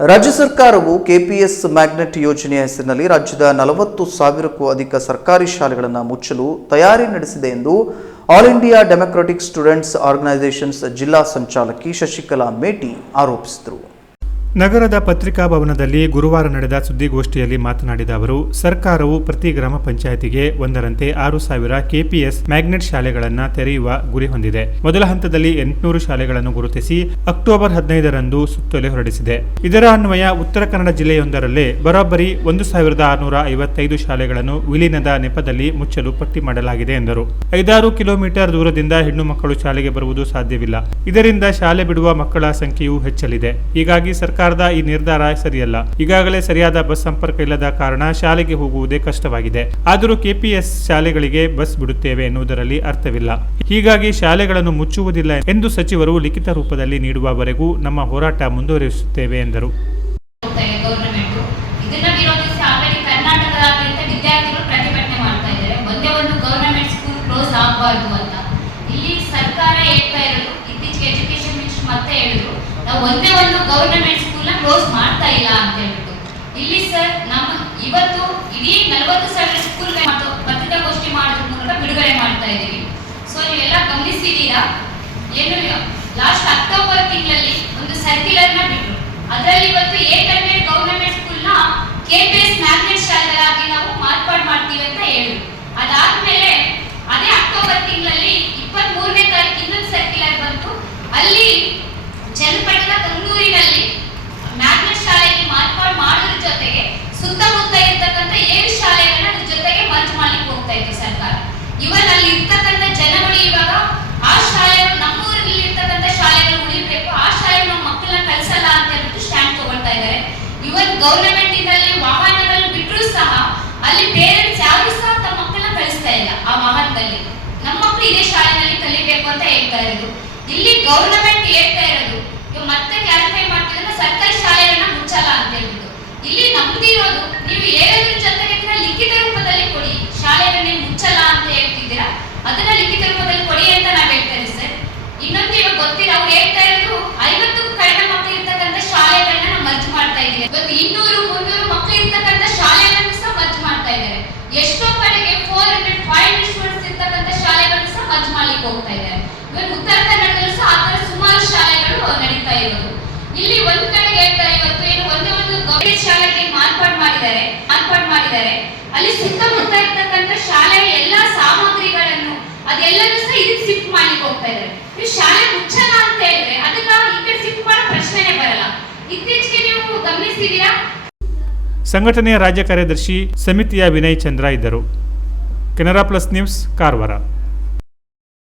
ರಾಜ್ಯ ಸರ್ಕಾರವು KPS magnet ಯೋಜನೆಯ ಹೆಸರಿನಲ್ಲಿ ರಾಜ್ಯದ ನಲವತ್ತು ಸಾವಿರಕ್ಕೂ ಅಧಿಕ ಸರ್ಕಾರಿ ಶಾಲೆಗಳನ್ನು ಮುಚ್ಚಲು ತಯಾರಿ ನಡೆಸಿದೆ ಎಂದು all India democratic students organisations ಜಿಲ್ಲಾ ಸಂಚಾಲಕಿ ಶಶಿಕಲಾ ಮೇಟಿ ಆರೋಪಿಸಿದರು. ನಗರದ ಪತ್ರಿಕಾ ಭವನದಲ್ಲಿ ಗುರುವಾರ ನಡೆದ ಸುದ್ದಿಗೋಷ್ಠಿಯಲ್ಲಿ ಮಾತನಾಡಿದ ಅವರು, ಸರ್ಕಾರವು ಪ್ರತಿ ಗ್ರಾಮ ಪಂಚಾಯತಿಗೆ ಒಂದರಂತೆ ಆರು ಸಾವಿರ ಕೆಪಿಎಸ್ ಮ್ಯಾಗ್ನೆಟ್ ಶಾಲೆಗಳನ್ನು ತೆರೆಯುವ ಗುರಿ ಹೊಂದಿದೆ. ಮೊದಲ ಹಂತದಲ್ಲಿ ಎಂಟುನೂರು ಶಾಲೆಗಳನ್ನು ಗುರುತಿಸಿ ಅಕ್ಟೋಬರ್ ಹದಿನೈದರಂದು ಸುತ್ತೋಲೆ ಹೊರಡಿಸಿದೆ. ಇದರ ಅನ್ವಯ ಉತ್ತರ ಕನ್ನಡ ಜಿಲ್ಲೆಯೊಂದರಲ್ಲೇ ಬರೋಬ್ಬರಿ ಒಂದು ಸಾವಿರದ ಆರುನೂರ ಐವತ್ತೈದು ಶಾಲೆಗಳನ್ನು ವಿಲೀನದ ನೆಪದಲ್ಲಿ ಮುಚ್ಚಲು ಪಟ್ಟಿ ಮಾಡಲಾಗಿದೆ ಎಂದರು. ಐದಾರು ಕಿಲೋಮೀಟರ್ ದೂರದಿಂದ ಹೆಣ್ಣು ಮಕ್ಕಳು ಶಾಲೆಗೆ ಬರುವುದು ಸಾಧ್ಯವಿಲ್ಲ. ಇದರಿಂದ ಶಾಲೆ ಬಿಡುವ ಮಕ್ಕಳ ಸಂಖ್ಯೆಯೂ ಹೆಚ್ಚಲಿದೆ. ಹೀಗಾಗಿ ಸರ್ಕಾರದ ಈ ನಿರ್ಧಾರ ಸರಿಯಲ್ಲ. ಈಗಾಗಲೇ ಸರಿಯಾದ ಬಸ್ ಸಂಪರ್ಕ ಇಲ್ಲದ ಕಾರಣ ಶಾಲೆಗೆ ಹೋಗುವುದೇ ಕಷ್ಟವಾಗಿದೆ. ಆದರೂ ಕೆಪಿಎಸ್ ಶಾಲೆಗಳಿಗೆ ಬಸ್ ಬಿಡುತ್ತೇವೆ ಎನ್ನುವುದರಲ್ಲಿ ಅರ್ಥವಿಲ್ಲ. ಹೀಗಾಗಿ ಶಾಲೆಗಳನ್ನು ಮುಚ್ಚುವುದಿಲ್ಲ ಎಂದು ಸಚಿವರು ಲಿಖಿತ ರೂಪದಲ್ಲಿ ನೀಡುವವರೆಗೂ ನಮ್ಮ ಹೋರಾಟ ಮುಂದುವರಿಸುತ್ತೇವೆ ಎಂದರು. ಸ್ಕೂಲ್ ಕ್ಲೋಸ್ ಆಗಬಾರ್ದು ಅಂತ ಇಲ್ಲಿ ಸರ್ಕಾರ ಹೇಳ್ತಾ ಇರೋದು ಇತ್ತೀಚೆಗೆ ಎಜುಕೇಶನ್ ಮಿನಿಸ್ಟರ್ ಮತ್ತೆ ಹೇಳಿದ್ರು ನಾವು ಒಂದೇ ಒಂದು ಗೌರ್ಮೆಂಟ್ ಸ್ಕೂಲ್ನ ಕ್ಲೋಸ್ ಮಾಡ್ತಾ ಇಲ್ಲ ಅಂತ ಹೇಳ್ಬಿಟ್ಟು. ಇಲ್ಲಿ ಸರ್ ನಮ್ಮ ಇವತ್ತು ಇಡೀ ನಲವತ್ತು ಸಾವಿರ ಸ್ಕೂಲ್ ಪತ್ರಿಕಾಗೋಷ್ಠಿ ಮಾಡೋದ್ರ ಮೂಲಕ ಬಿಡುಗಡೆ ಮಾಡ್ತಾ ಇದ್ದೀವಿ. ಸೊ ನೀವೆಲ್ಲ ಗಮನಿಸಿದ್ದೀರಾ? ಏನು ಲಾಸ್ಟ್ ಅಕ್ಟೋಬರ್ ತಿಂಗಳಲ್ಲಿ ಒಂದು ಸರ್ಕ್ಯುಲರ್ನ ಬಿಟ್ರು. ಅದರಲ್ಲಿ ಇವತ್ತು ಎ ಗೌರ್ಮೆಂಟ್ ಗವರ್ನಮೆಂಟ್ ಸ್ಕೂಲ್ನ ಕೆಪಿಎಸ್ ಮ್ಯಾಗ್ನೆಟ್ ಶಾಲೆಗಳಾಗಿ ನಾವು ಮಾರ್ಪಾಡು ಮಾಡ್ತೀವಿ ಅಂತ ಹೇಳಿದ್ರು. ಅದಾದ್ಮೇಲೆ ಅದೇ ಅಕ್ಟೋಬರ್ ತಿಂಗಳಲ್ಲಿ ಇಪ್ಪತ್ತ್ ಮೂರನೇ ತಾರೀಕು ಇನ್ನೊಂದು ಸರ್ಕ್ಯುಲರ್ ಬಂತು ಅಲ್ಲಿ ಚನ್ನಪಟ್ಟಣ ಕಂಗೂರಿನಲ್ಲಿ ಮ್ಯಾಗ್ನೆಟ್ ಶಾಲೆಗೆ ಮಾರ್ಪಾಡು ಮಾಡೋದ್ರ ಜೊತೆಗೆ ಸುತ್ತಮುತ್ತ ಇರ್ತಕ್ಕಂಥ ಏಳು ಶಾಲೆಗಳನ್ನ ಅದ್ರ ಜೊತೆಗೆ ಮರ್ಜ್ ಮಾಡ್ಲಿಕ್ಕೆ ಹೋಗ್ತಾ ಇತ್ತು ಸರ್ಕಾರ ಇವನ್ ಅಲ್ಲಿ ಇರ್ತಕ್ಕಂಥ ಜನಗಳು ಇವಾಗ ಆ ಶಾಲೆಗಳು ನಮ್ಮೂರಲ್ಲಿ ಇರ್ತಕ್ಕಂಥ ಶಾಲೆಗಳು ಉಳಿಬೇಕು ಆ ಶಾಲೆ ನಮ್ಮ ಮಕ್ಕಳನ್ನ ಕಳ್ಸಲ್ಲ ಅಂತ ಹೇಳ್ಬಿಟ್ಟು ಸ್ಟ್ಯಾಂಡ್ ತಗೊಳ್ತಾ ಇದ್ದಾರೆ ಇವನ್ ಗೌರ್ಮೆಂಟ್ ಇಂದಲ್ಲಿ ವಾಹನಗಳು ಬಿಟ್ಟರು ಸಹ ಅಲ್ಲಿ ಪೇರೆಂಟ್ಸ್ ಯಾರು ಸಹ ತಮ್ಮ ಮಕ್ಕಳನ್ನ ಕಳಿಸ್ತಾ ಇಲ್ಲ ಆ ವಾಹನದಲ್ಲಿ. ನಮ್ಮ ಮಕ್ಕಳು ಇದೇ ಶಾಲೆಯಲ್ಲಿ ಕಲಿಬೇಕು ಅಂತ ಹೇಳ್ತಾ ಇರೋದು. ಇಲ್ಲಿ ಗೌರ್ಮೆಂಟ್ ಹೇಳ್ತಾ ಇರೋದು ಇವ್ ಮತ್ತೆ ಕ್ಲಾರಿಫೈ ಮಾಡ್ತಿದ್ರೆ ಸರ್ಕಾರಿ ಶಾಲೆಗಳನ್ನ ಮುಚ್ಚಲ್ಲ ಅಂತ ಹೇಳ್ಬಿಟ್ಟು. ಇಲ್ಲಿ ನಮ್ದಿರೋದು, ನೀವು ಹೇಳೋದ್ರ ಜೊತೆಗೆ ಅದನ್ನ ಲಿಖಿತ ರೂಪದಲ್ಲಿ ಕೊಡಿ ಶಾಲೆಗಳನ್ನ ನೀವು ಮುಚ್ಚಲ್ಲ ಅಂತ ಹೇಳ್ತಿದ್ದೀರಾ ಅದನ್ನ ಲಿಖಿತ ರೂಪದಲ್ಲಿ ಕೊಡಿ ಅಂತ ನಾವ್ ಹೇಳ್ತಾ ಇದ್ದೀವಿ ಸರ್ ಇನ್ನೊಂದು ಇವಾಗ ಗೊತ್ತಿಲ್ಲ ಅವ್ರು ಹೇಳ್ತಾ ಇರೋದು ಐವತ್ತಕ್ಕೂ ಕಡಿಮೆ ಮಕ್ಕಳು ಇರ್ತಕ್ಕಂಥ ಶಾಲೆಗಳನ್ನ ನಾವು ಮರ್ಜ್ ಮಾಡ್ತಾ ಇದೀವಿ ಇವತ್ತು ಇನ್ನೂರು ಮುನ್ನೂರು ಮಕ್ಕಳು ಇರ್ತಕ್ಕಂಥ ಶಾಲೆಗಳನ್ನು ಸಹ ಮರ್ಜ್ ಮಾಡ್ತಾ ಇದ್ದಾರೆ ಎಷ್ಟೋ ಕಡೆಗೆ four hundred five hundred students ಇರ್ತಕ್ಕಂಥ ಶಾಲೆಗಳನ್ನು ಸಹ ಮರ್ಜ್ ಮಾಡ್ಲಿಕ್ಕೆ ಹೋಗ್ತಾ ಇದ್ದಾರೆ ಇವತ್ತು ಉತ್ತರ ಕನ್ನಡದಲ್ಲೂ ಸಹ ಸುಮಾರು ಶಾಲೆಗಳು ಅಲ್ಲಿ ಸಂಘಟನೆಯ ರಾಜ್ಯ ಕಾರ್ಯದರ್ಶಿ ಸಮಿತಿಯ ವಿನಯ್ ಚಂದ್ರ ಇದ್ದರು. Canara plus news, Karwar.